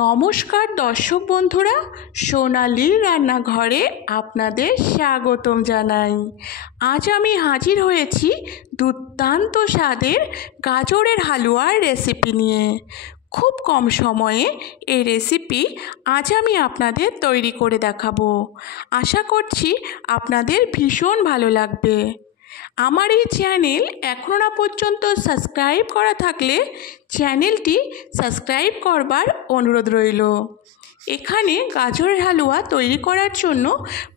নমস্কার দর্শক বন্ধুরা, সোনালীর রান্নাঘরে আপনাদের স্বাগতম জানাই। আজ আমি হাজির হয়েছি দুর্দান্ত স্বাদের গাজরের হালুয়ার রেসিপি নিয়ে। খুব কম সময়ে এই রেসিপি আজ আমি আপনাদের তৈরি করে দেখাবো। আশা করছি আপনাদের ভীষণ ভালো লাগবে। আমার এই চ্যানেল এখনও পর্যন্ত সাবস্ক্রাইব করা থাকলে চ্যানেলটি সাবস্ক্রাইব করবার অনুরোধ রইল। এখানে গাজরের হালুয়া তৈরি করার জন্য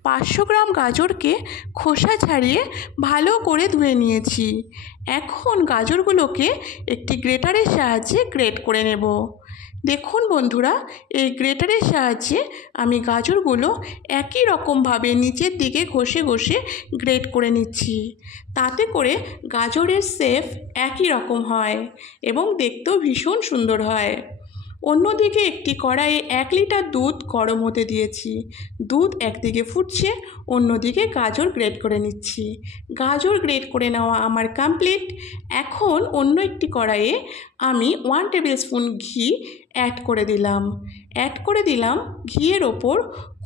500 গ্রাম গাজরকে খোসা ছাড়িয়ে ভালো করে ধুয়ে নিয়েছি। এখন গাজরগুলোকে একটি গ্রেটারের সাহায্যে গ্রেট করে নেব। দেখুন বন্ধুরা, এই গ্রেটারের সাহায্যে আমি গাজরগুলো একই রকমভাবে নিচের দিকে ঘষে ঘষে গ্রেট করে নিচ্ছি। তাতে করে গাজরের শেপ একই রকম হয় এবং দেখতেও ভীষণ সুন্দর হয়। অন্যদিকে একটি কড়াইয়ে 1 লিটার দুধ গরম হতে দিয়েছি। দুধ একদিকে ফুটছে, অন্যদিকে গাজর গ্রেট করে নিচ্ছি। গাজর গ্রেট করে নেওয়া আমার কমপ্লিট। এখন অন্য একটি কড়াইয়ে আমি 1 টেবিল স্পুন ঘি অ্যাড করে দিলাম ঘিয়ের ওপর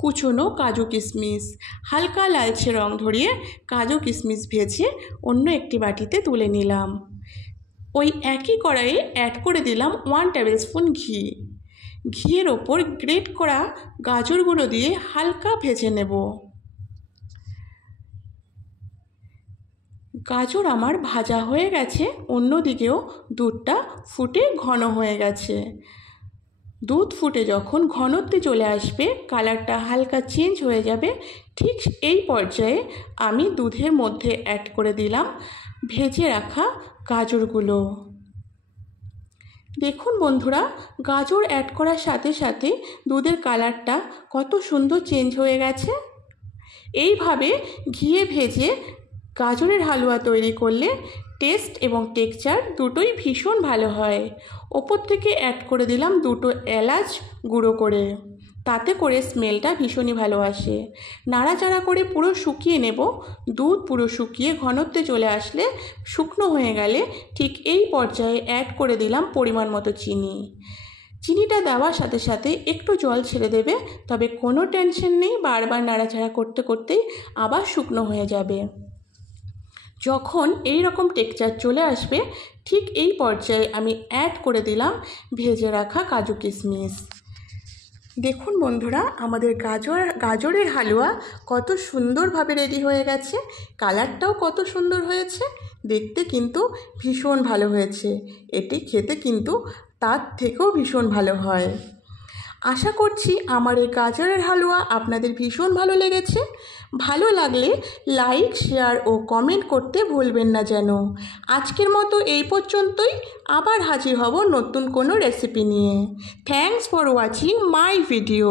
কুচনো কাজু কিশমিশ। হালকা লালচে রং ধরিয়ে কাজু কিশমিশ ভেজে অন্য একটি বাটিতে তুলে নিলাম। ওই একই কড়াইয়ে অ্যাড করে দিলাম 1 টেবিল স্পুন ঘি। ঘিয়ের ওপর গ্রেট করা গাজরগুলো দিয়ে হালকা ভেজে নেব। গাজর আমার ভাজা হয়ে গেছে, অন্যদিকেও দুধটা ফুটে ঘন হয়ে গেছে। দুধ ফুটে যখন ঘনত্বে চলে আসবে, কালারটা হালকা চেঞ্জ হয়ে যাবে, ঠিক এই পর্যায়ে আমি দুধের মধ্যে অ্যাড করে দিলাম ভেজে রাখা গাজরগুলো। দেখুন বন্ধুরা, গাজর অ্যাড করার সাথে সাথে দুধের কালারটা কত সুন্দর চেঞ্জ হয়ে গেছে। এইভাবে ঘিয়ে ভেজে গাজরের হালুয়া তৈরি করলে টেস্ট এবং টেক্সচার দুটোই ভীষণ ভালো হয়। ওপর থেকে অ্যাড করে দিলাম 2টো এলাচ গুঁড়ো করে, তাতে করে স্মেলটা ভীষণই ভালো আসে। নাড়াচাড়া করে পুরো শুকিয়ে নেব। দুধ পুরো শুকিয়ে ঘনত্বে চলে আসলে, শুকনো হয়ে গেলে ঠিক এই পর্যায়ে অ্যাড করে দিলাম পরিমাণ মতো চিনি। চিনিটা দেওয়ার সাথে সাথে একটু জল ছেড়ে দেবে, তবে কোনো টেনশন নেই, বারবার নাড়াচাড়া করতে করতেই আবার শুকনো হয়ে যাবে। যখন এই রকম টেক্সচার চলে আসবে, ঠিক এই পর্যায়ে আমি অ্যাড করে দিলাম ভেজে রাখা কাজু কিশমিশ। দেখুন বন্ধুরা, আমাদের গাজরের হালুয়া কত সুন্দরভাবে রেডি হয়ে গেছে। কালারটাও কত সুন্দর হয়েছে, দেখতে কিন্তু ভীষণ ভালো হয়েছে। এটি খেতে কিন্তু তার থেকেও ভীষণ ভালো হয়। আশা করছি আমার এই গাজরের হালুয়া আপনাদের ভীষণ ভালো লেগেছে। ভালো লাগলে লাইক, শেয়ার ও কমেন্ট করতে ভুলবেন না যেন। আজকের মতো এই পর্যন্তই, আবার হাজির হব নতুন কোনো রেসিপি নিয়ে। Thanks for watching my video.